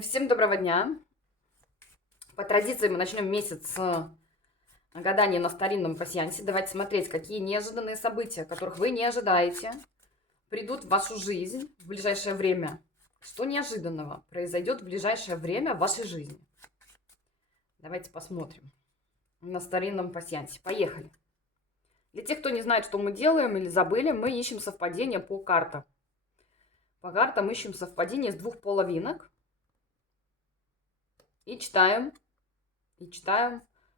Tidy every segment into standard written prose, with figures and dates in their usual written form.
Всем доброго дня. По традиции мы начнем месяц с гадания на старинном пасьянсе. Давайте смотреть, какие неожиданные события, которых вы не ожидаете, придут в вашу жизнь в ближайшее время. Что неожиданного произойдет в ближайшее время в вашей жизни? Давайте посмотрим на старинном пасьянсе. Поехали. Для тех, кто не знает, что мы делаем или забыли, мы ищем совпадение по картам. По картам ищем совпадение с двух половинок. И читаем,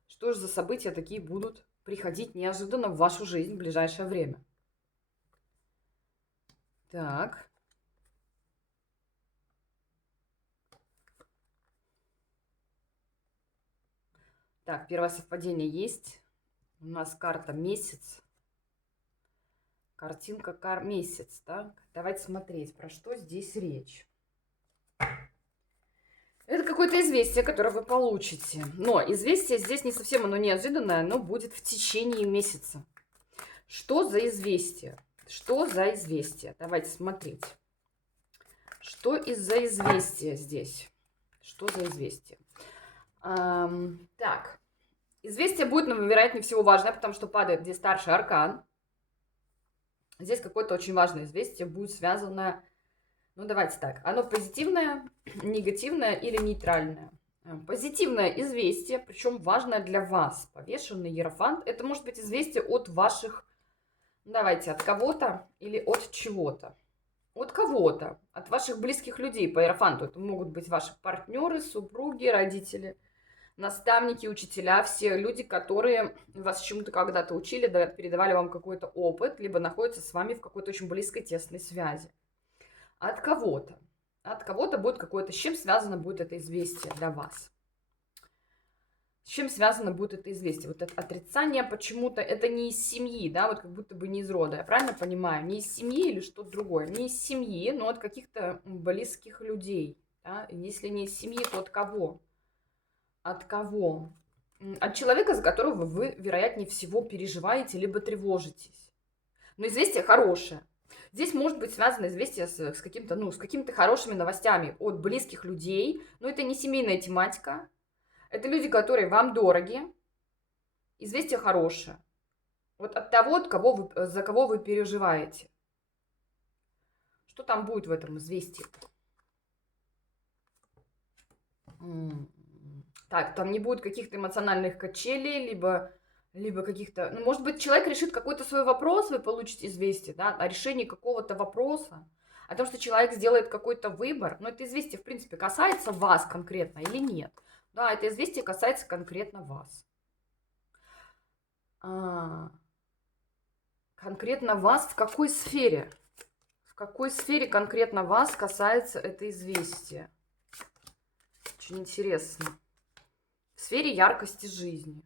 что же за события такие будут приходить неожиданно в вашу жизнь в ближайшее время. Так. Так, первое совпадение есть. У нас карта месяц. Картинка месяц, так? Давайте смотреть, про что здесь речь. Это какое-то известие, которое вы получите. Но известие здесь не совсем оно неожиданное, оно будет в течение месяца. Что за известие? Что за известие? Давайте смотреть. Что из-за известия здесь? Что за известие? Так. Известие будет, но, вероятнее всего, важное, потому что падает здесь старший аркан. Здесь какое-то очень важное известие будет связано... Ну, давайте так. Оно позитивное, негативное или нейтральное? Позитивное известие, причем важное для вас. Повешенный иерофант. Это может быть известие от ваших... Давайте, от кого-то или от чего-то. От кого-то. От ваших близких людей по иерофанту. Это могут быть ваши партнеры, супруги, родители, наставники, учителя. Все люди, которые вас чему-то когда-то учили, передавали вам какой-то опыт, либо находятся с вами в какой-то очень близкой, тесной связи. От кого-то. От кого-то будет какое-то... С чем связано будет это известие для вас? С чем связано будет это известие? Вот это отрицание почему-то, это не из семьи, да, вот как будто бы не из рода. Я правильно понимаю? Не из семьи или что-то другое? Не из семьи, но от каких-то близких людей. Да? Если не из семьи, то от кого? От кого? От человека, за которого вы, вероятнее всего, переживаете либо тревожитесь. Но известие хорошее. Здесь может быть связано известие с каким-то, с какими-то хорошими новостями от близких людей. Но это не семейная тематика. Это люди, которые вам дороги. Известие хорошее. Вот от того, за кого вы переживаете. Что там будет в этом известии? Так, там не будет каких-то эмоциональных качелей, либо каких-то... Ну, может быть, человек решит какой-то свой вопрос, вы получите известие, да, о решении какого-то вопроса, о том, что человек сделает какой-то выбор. Но это известие, в принципе, касается вас конкретно или нет. Да, это известие касается конкретно вас. Конкретно вас в какой сфере? В какой сфере конкретно вас касается это известие? Очень интересно. В сфере яркости жизни.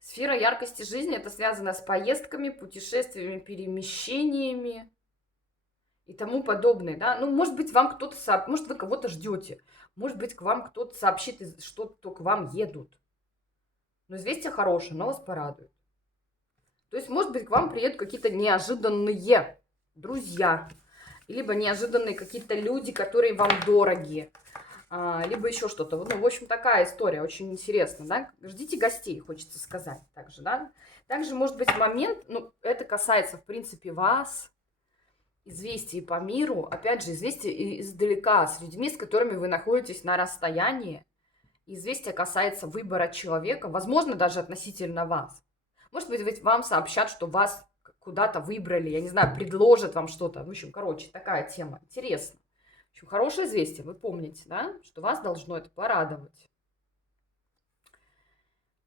Сфера яркости жизни — это связано с поездками, путешествиями, перемещениями и тому подобное. Да? Ну, может быть, вам кто-то может, вы кого-то ждете. Может быть, к вам кто-то сообщит, что к вам едут. Но известие хорошее, но вас порадует. То есть, может быть, к вам приедут какие-то неожиданные друзья, либо неожиданные какие-то люди, которые вам дороги, либо еще что-то. Ну, в общем, такая история, очень интересно, да. Ждите гостей, хочется сказать также, да. Также, может быть, момент, ну, это касается, в принципе, вас, известий по миру, опять же, известия издалека, с людьми, с которыми вы находитесь на расстоянии. Известие касается выбора человека, возможно, даже относительно вас. Может быть, ведь вам сообщат, что вас куда-то выбрали, я не знаю, предложат вам что-то. В общем, короче, такая тема. Интересно. В общем, хорошее известие, вы помните, да, что вас должно это порадовать.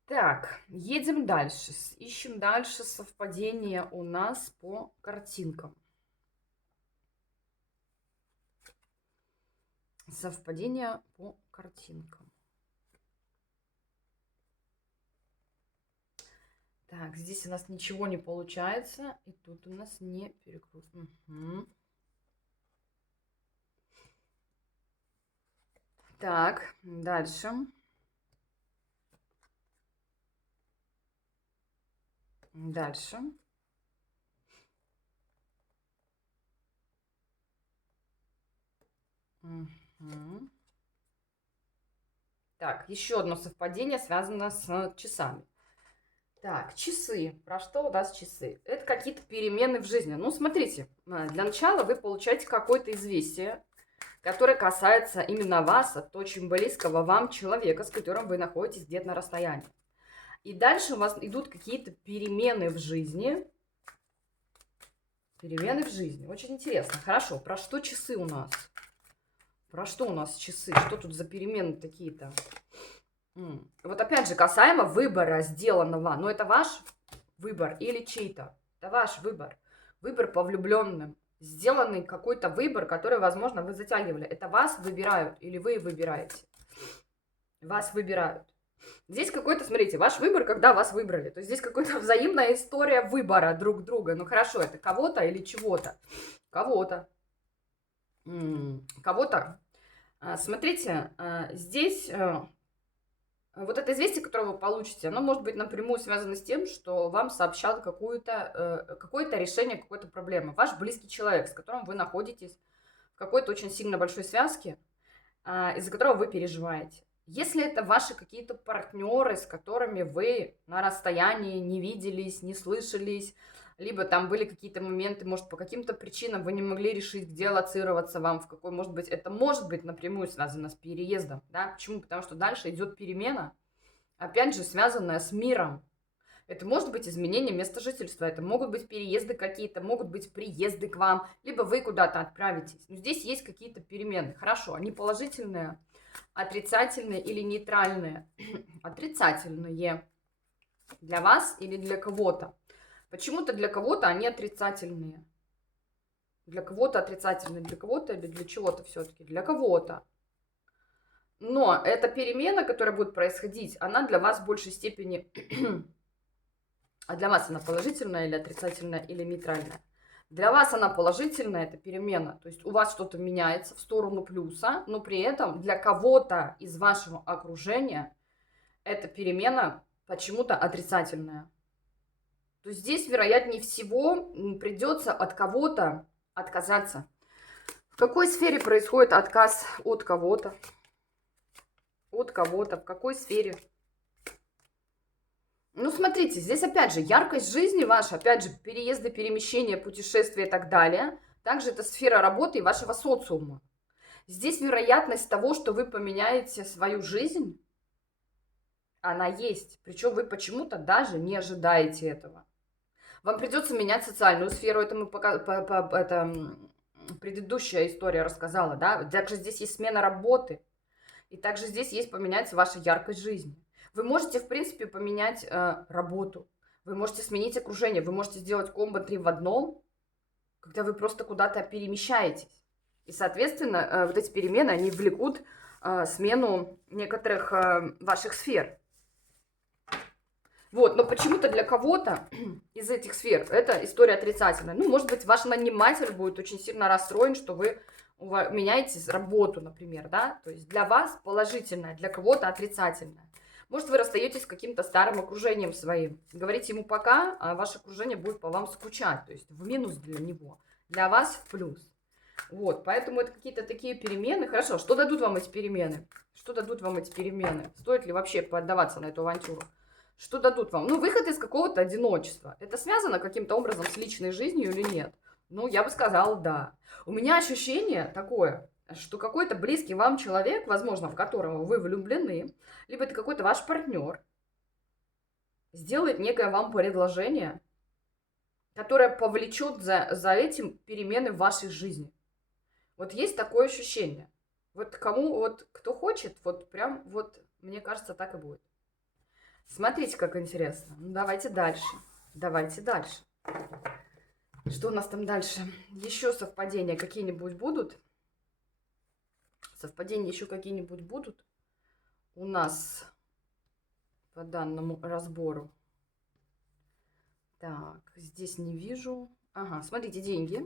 Так, едем дальше. Ищем дальше совпадение у нас по картинкам. Совпадение по картинкам. Так, здесь у нас ничего не получается. И тут у нас не перекрут. Угу. Так, дальше. Дальше. Угу. Так, еще одно совпадение связано с часами. Так, часы. Про что у нас часы? Это какие-то перемены в жизни. Ну, смотрите, для начала вы получаете какое-то известие, которое касается именно вас, от очень близкого вам человека, с которым вы находитесь где-то на расстоянии. И дальше у вас идут какие-то перемены в жизни. Перемены в жизни. Очень интересно. Хорошо, про что часы у нас? Про что у нас часы? Что тут за перемены такие-то? Вот опять же, касаемо выбора сделанного. Но это ваш выбор или чей-то? Это ваш выбор. Выбор по влюбленным. Сделанный какой-то выбор, который, возможно, вы затягивали. Это вас выбирают или вы выбираете? Вас выбирают. Здесь какой-то, смотрите, ваш выбор, когда вас выбрали. То есть здесь какая-то взаимная история выбора друг друга. Ну хорошо, это кого-то или чего-то? Кого-то. Кого-то. Смотрите, здесь вот это известие, которое вы получите, оно может быть напрямую связано с тем, что вам сообщал какое-то решение какой-то проблемы. Ваш близкий человек, с которым вы находитесь в какой-то очень сильно большой связке, из-за которого вы переживаете. Если это ваши какие-то партнеры, с которыми вы на расстоянии не виделись, не слышались, либо там были какие-то моменты, может, по каким-то причинам вы не могли решить, где лоцироваться вам, в какой, может быть, это может быть напрямую связано с переездом, да, почему? Потому что дальше идет перемена, опять же, связанная с миром. Это может быть изменение места жительства, это могут быть переезды какие-то, могут быть приезды к вам, либо вы куда-то отправитесь. Но здесь есть какие-то перемены. Хорошо, они положительные, отрицательные или нейтральные? Отрицательные. Для вас или для кого-то? Почему-то для кого-то они отрицательные. Для кого-то отрицательные, для кого-то или для чего-то все-таки? Для кого-то. Но эта перемена, которая будет происходить, она для вас в большей степени... А для вас она положительная или отрицательная или нейтральная? Для вас она положительная, это перемена. То есть у вас что-то меняется в сторону плюса, но при этом для кого-то из вашего окружения эта перемена почему-то отрицательная. То есть здесь, вероятнее всего, придется от кого-то отказаться. В какой сфере происходит отказ от кого-то? От кого-то. В какой сфере? Ну, смотрите, здесь опять же яркость жизни ваша, опять же, переезды, перемещения, путешествия и так далее. Также это сфера работы и вашего социума. Здесь вероятность того, что вы поменяете свою жизнь, она есть. Причем вы почему-то даже не ожидаете этого. Вам придется менять социальную сферу, это предыдущая история рассказала, да. Также здесь есть смена работы, и также здесь есть поменяться ваша яркость жизни. Вы можете, в принципе, поменять работу, вы можете сменить окружение, вы можете сделать комбо 3 в одном, когда вы просто куда-то перемещаетесь. И, соответственно, вот эти перемены, они влекут смену некоторых ваших сфер. Вот, но почему-то для кого-то из этих сфер эта история отрицательная. Ну, может быть, ваш наниматель будет очень сильно расстроен, что вы меняете работу, например, да? То есть для вас положительная, для кого-то отрицательная. Может, вы расстаетесь с каким-то старым окружением своим. Говорите ему пока, а ваше окружение будет по вам скучать. То есть в минус для него, для вас в плюс. Вот, поэтому это какие-то такие перемены. Хорошо, что дадут вам эти перемены? Что дадут вам эти перемены? Стоит ли вообще поддаваться на эту авантюру? Что дадут вам? Ну, выход из какого-то одиночества. Это связано каким-то образом с личной жизнью или нет? Ну, я бы сказала, да. У меня ощущение такое, что какой-то близкий вам человек, возможно, в которого вы влюблены, либо это какой-то ваш партнер, сделает некое вам предложение, которое повлечет за этим перемены в вашей жизни. Вот есть такое ощущение. Вот кому, вот кто хочет, вот прям вот, мне кажется, так и будет. Смотрите, как интересно. Ну, давайте дальше. Давайте дальше. Что у нас там дальше? Еще совпадения какие-нибудь будут? Совпадения еще какие-нибудь будут у нас по данному разбору? Так, здесь не вижу. Ага, смотрите, деньги.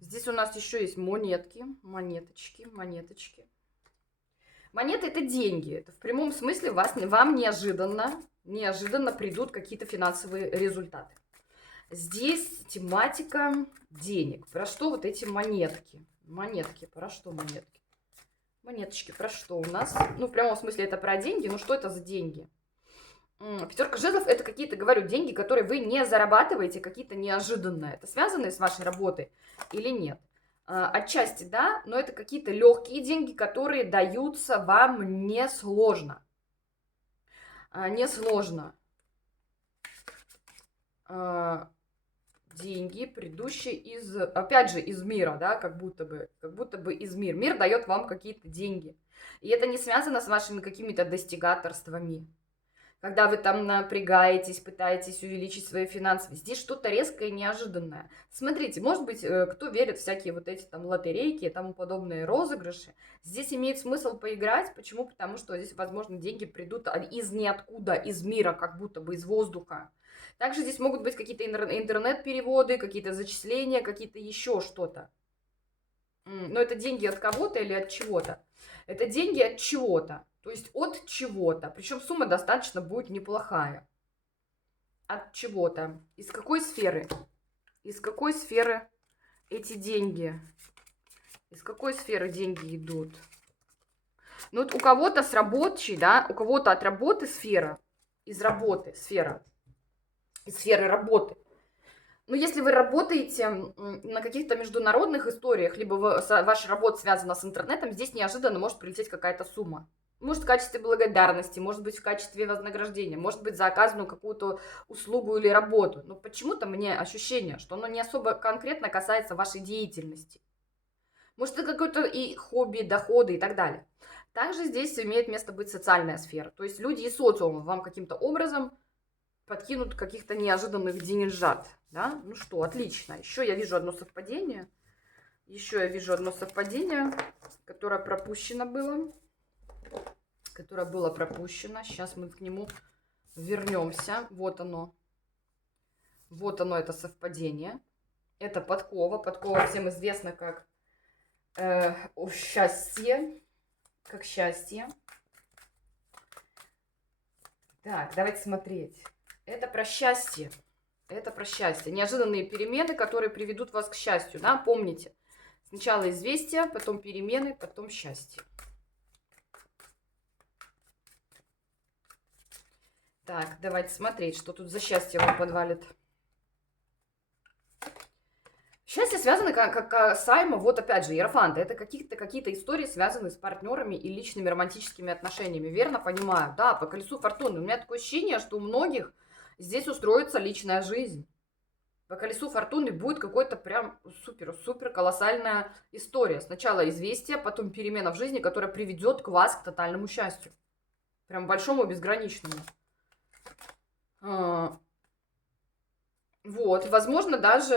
Здесь у нас еще есть монетки, монеточки, монеточки. Монеты – это деньги. Это в прямом смысле вам неожиданно придут какие-то финансовые результаты. Здесь тематика денег. Про что вот эти монетки? Монетки, про что монетки? Монеточки, про что у нас? Ну, в прямом смысле это про деньги. Ну, что это за деньги? Пятерка жезлов — это какие-то, говорю, деньги, которые вы не зарабатываете, какие-то неожиданные. Это связано с вашей работой или нет? Отчасти да, но это какие-то легкие деньги, которые даются вам несложно. Несложно. Деньги, предыдущие из, опять же, из мира, да, как будто бы из мира. Мир дает вам какие-то деньги. И это не связано с вашими какими-то достигаторствами. Когда вы там напрягаетесь, пытаетесь увеличить свои финансы. Здесь что-то резкое и неожиданное. Смотрите, может быть, кто верит в всякие вот эти там лотерейки и тому подобные розыгрыши, здесь имеет смысл поиграть. Почему? Потому что здесь, возможно, деньги придут из ниоткуда, из мира, как будто бы из воздуха. Также здесь могут быть какие-то интернет-переводы, какие-то зачисления, какие-то еще что-то. Но это деньги от кого-то или от чего-то? Это деньги от чего-то. То есть от чего-то. Причем сумма достаточно будет неплохая. От чего-то. Из какой сферы? Из какой сферы эти деньги? Из какой сферы деньги идут? Ну вот у кого-то с рабочей, да, у кого-то от работы сфера. Из работы сфера. Из сферы работы. Но если вы работаете на каких-то международных историях, либо ваша работа связана с интернетом, здесь неожиданно может прилететь какая-то сумма. Может, в качестве благодарности, может быть, в качестве вознаграждения, может быть, за оказанную какую-то услугу или работу. Но почему-то мне ощущение, что оно не особо конкретно касается вашей деятельности. Может, это какое-то и хобби, доходы и так далее. Также здесь имеет место быть социальная сфера. То есть люди и социум вам каким-то образом подкинут каких-то неожиданных деньжат. Да? Ну что, отлично. Еще я вижу одно совпадение. Которое пропущено было. Которое было пропущено. Сейчас мы к нему вернемся. Вот оно. Вот оно, это совпадение. Это подкова. Подкова всем известна как счастье. Как счастье. Так, давайте смотреть. Это про счастье. Это про счастье. Неожиданные перемены, которые приведут вас к счастью. Да? Помните. Сначала известия, потом перемены, потом счастье. Так, давайте смотреть, что тут за счастье вам подвалит. Счастье связано как касаемо, вот опять же, иерофанта. Это какие-то истории, связанные с партнерами и личными романтическими отношениями. Верно понимаю? Да, по колесу фортуны. У меня такое ощущение, что у многих здесь устроится личная жизнь. По колесу фортуны будет какой-то прям супер колоссальная история. Сначала известие, потом перемена в жизни, которая приведет к вас к тотальному счастью. Прям большому, безграничному. Вот, возможно, даже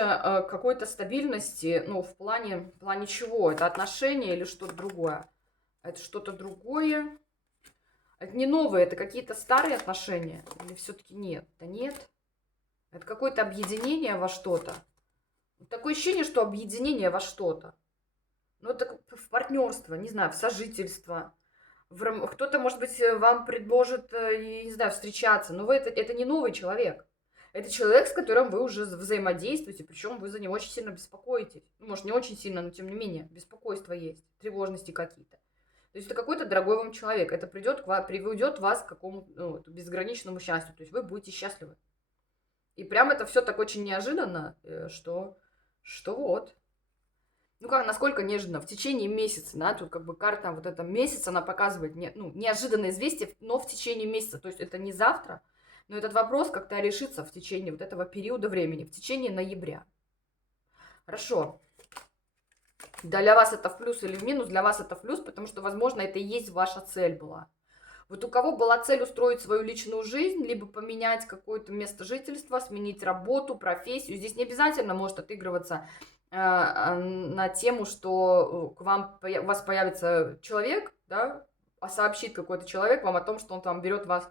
какой-то стабильности, ну, в плане чего? Это отношения или что-то другое? Это что-то другое? Это не новые, это какие-то старые отношения? Или все-таки нет? Да нет. Это какое-то объединение во что-то. Такое ощущение, что объединение во что-то. Ну, это в партнерство, не знаю, в сожительство. Кто-то, может быть, вам предложит, не знаю, встречаться. Но это не новый человек. Это человек, с которым вы уже взаимодействуете, причем вы за него очень сильно беспокоитесь. Ну, может, не очень сильно, но тем не менее, беспокойство есть, тревожности какие-то. То есть это какой-то дорогой вам человек. Это приведет вас к какому-то безграничному счастью. То есть вы будете счастливы. И прям это все так очень неожиданно, что вот. Ну как, насколько неожиданно? В течение месяца, да, тут как бы карта вот эта месяц, она показывает неожиданное известие, но в течение месяца. То есть это не завтра, но этот вопрос как-то решится в течение вот этого периода времени, в течение ноября. Хорошо. Для вас это в плюс или в минус? Для вас это в плюс, потому что, возможно, это и есть ваша цель была. Вот у кого была цель устроить свою личную жизнь, либо поменять какое-то место жительства, сменить работу, профессию. Здесь не обязательно может отыгрываться на тему, что у вас появится человек, да, сообщит какой-то человек вам о том, что он там берет вас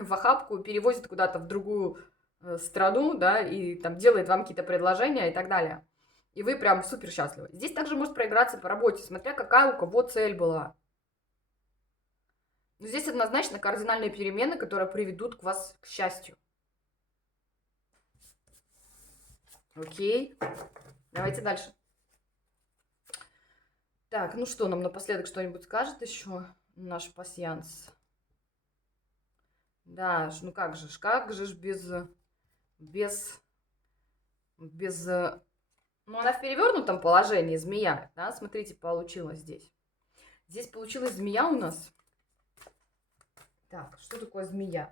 в охапку, перевозит куда-то в другую страну, да, и там делает вам какие-то предложения и так далее. И вы прям супер счастливы. Здесь также может проиграться по работе, смотря какая у кого цель была. Но здесь однозначно кардинальные перемены, которые приведут к вас к счастью. Окей. Давайте дальше. Так, ну что, нам напоследок что-нибудь скажет еще наш пасьянс? Да, ну как же ж без, ну она в перевернутом положении, змея, да, смотрите, получилось здесь. Здесь получилась змея у нас. Так, что такое змея?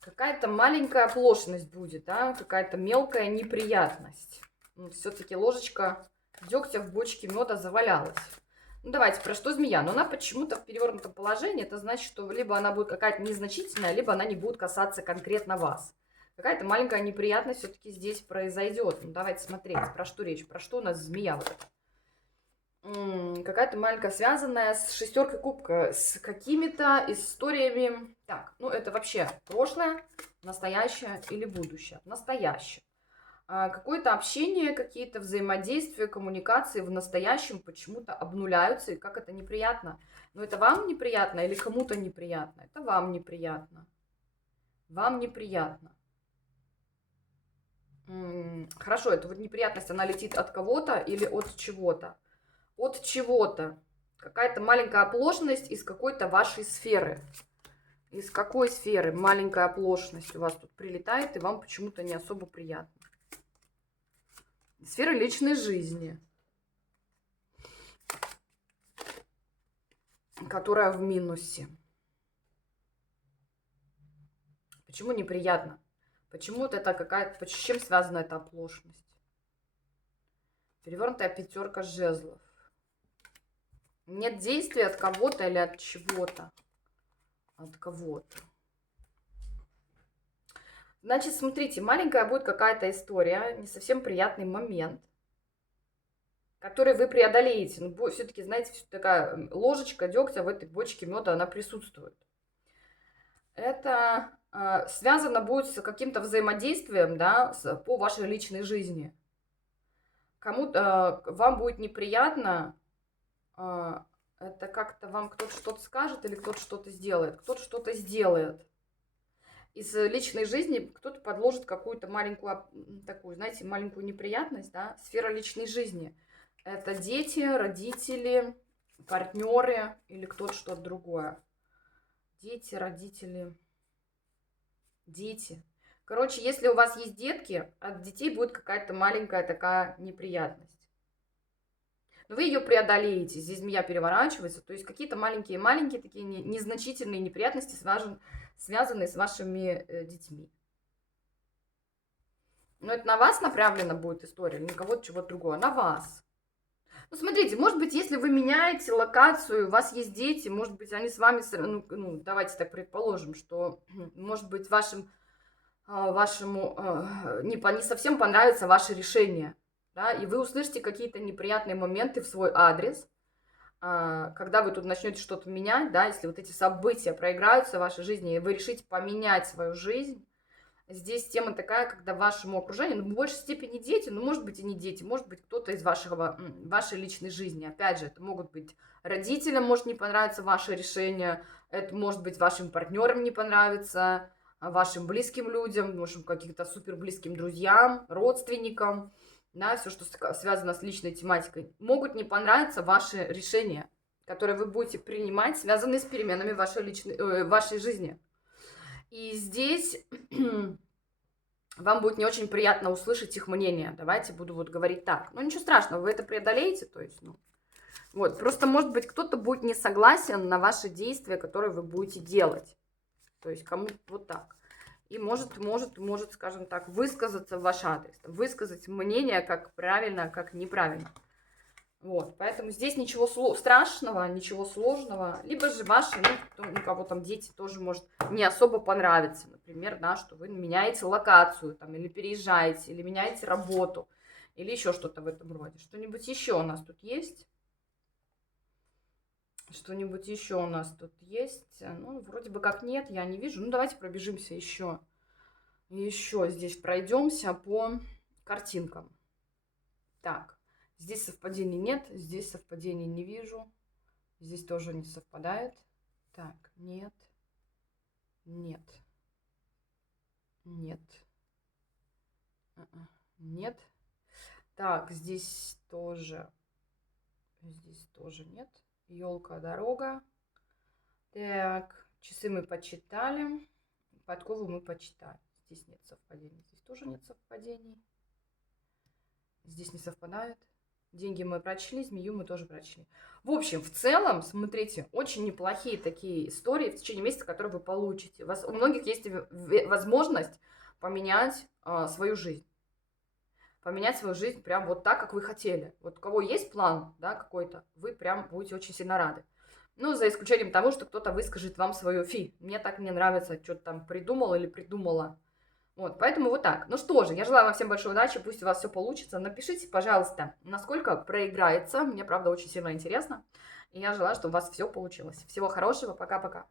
Какая-то маленькая оплошность будет, да, какая-то мелкая неприятность. Ну, все-таки ложечка дегтя в бочке меда завалялась. Ну, давайте, про что змея? Но она почему-то в перевернутом положении. Это значит, что либо она будет какая-то незначительная, либо она не будет касаться конкретно вас. Какая-то маленькая неприятность все-таки здесь произойдет. Ну, давайте смотреть, про что речь. Про что у нас змея вот эта. Какая-то маленькая, связанная с шестеркой кубка, с какими-то историями. Так, ну это вообще прошлое, настоящее или будущее? Настоящее. Какое-то общение, какие-то взаимодействия, коммуникации в настоящем почему-то обнуляются, и как это неприятно. Но это вам неприятно или кому-то неприятно? Это вам неприятно. Вам неприятно. Хорошо, это вот неприятность, она летит от кого-то или от чего-то? От чего-то. Какая-то маленькая оплошность из какой-то вашей сферы. Из какой сферы маленькая оплошность у вас тут прилетает, и вам почему-то не особо приятно? Сфера личной жизни, которая в минусе. Почему неприятно? Почему это какая-то... С чем связана эта оплошность? Перевернутая пятерка жезлов. Нет действия от кого-то или от чего-то. От кого-то. Значит, смотрите, маленькая будет какая-то история, не совсем приятный момент, который вы преодолеете. Ну, все-таки, знаете, такая ложечка дегтя в этой бочке меда, она присутствует. Это связано будет с каким-то взаимодействием, да, по вашей личной жизни. Кому-то вам будет неприятно, это как-то вам кто-то что-то скажет или кто-то что-то сделает. Кто-то что-то сделает. Из личной жизни кто-то подложит какую-то маленькую, такую, знаете, маленькую неприятность, да, сфера личной жизни. Это дети, родители, партнеры или кто-то что-то другое. Дети, родители, дети. Короче, если у вас есть детки, от детей будет какая-то маленькая такая неприятность. Но вы ее преодолеете. Здесь змея переворачивается. То есть какие-то маленькие такие незначительные неприятности, связанные с вашими детьми. Но это на вас направлена будет история, или на кого-то чего-то другого. На вас. Ну, смотрите, может быть, если вы меняете локацию, у вас есть дети, может быть, они с вами, ну давайте так предположим, что, может быть, вашему не совсем понравится ваше решение, да, и вы услышите какие-то неприятные моменты в свой адрес, когда вы тут начнете что-то менять, да, если вот эти события проиграются в вашей жизни, и вы решите поменять свою жизнь. Здесь тема такая, когда вашему окружению, ну, в большей степени дети, ну, может быть, и не дети, может быть, кто-то из вашей личной жизни. Опять же, это могут быть родителям, может не понравиться ваше решение, это может быть вашим партнерам не понравится, вашим близким людям, может, каким-то супер близким друзьям, родственникам, да, все, что связано с личной тематикой. Могут не понравиться ваши решения, которые вы будете принимать, связанные с переменами вашей жизни. И здесь вам будет не очень приятно услышать их мнение. Давайте буду вот говорить так. Ну, ничего страшного, вы это преодолеете, то есть, ну, вот. Просто, может быть, кто-то будет не согласен на ваши действия, которые вы будете делать. То есть, кому вот так. И может, скажем так, высказаться в ваш адрес. Высказать мнение, как правильно, как неправильно. Вот, поэтому здесь ничего страшного, ничего сложного. Либо же ваши, ну, у кого там дети тоже может не особо понравиться. Например, да, что вы меняете локацию, там, или переезжаете, или меняете работу, или еще что-то в этом роде. Что-нибудь еще у нас тут есть? Что-нибудь еще у нас тут есть? Ну, вроде бы как нет, я не вижу. Ну, давайте пробежимся еще. Еще здесь пройдемся по картинкам. Так. Здесь совпадений нет, здесь совпадений не вижу. Здесь тоже не совпадает. Так, нет. Нет. Нет. Нет. Так, здесь тоже нет. Елка, дорога. Так, часы мы почитали. Подкову мы почитали. Здесь нет совпадений. Здесь тоже нет совпадений. Здесь не совпадает. Деньги мы прочли, змею мы тоже прочли. В общем, в целом, смотрите, очень неплохие такие истории в течение месяца, которые вы получите. У многих есть возможность поменять свою жизнь. Поменять свою жизнь прям вот так, как вы хотели. Вот у кого есть план, да, какой-то, вы прям будете очень сильно рады. Ну, за исключением того, что кто-то выскажет вам свое фи. Мне так не нравится, что-то там придумал или придумала. Вот, поэтому вот так. Ну что же, я желаю вам всем большой удачи, пусть у вас все получится. Напишите, пожалуйста, насколько проиграется. Мне, правда, очень сильно интересно. И я желаю, чтобы у вас все получилось. Всего хорошего, пока-пока.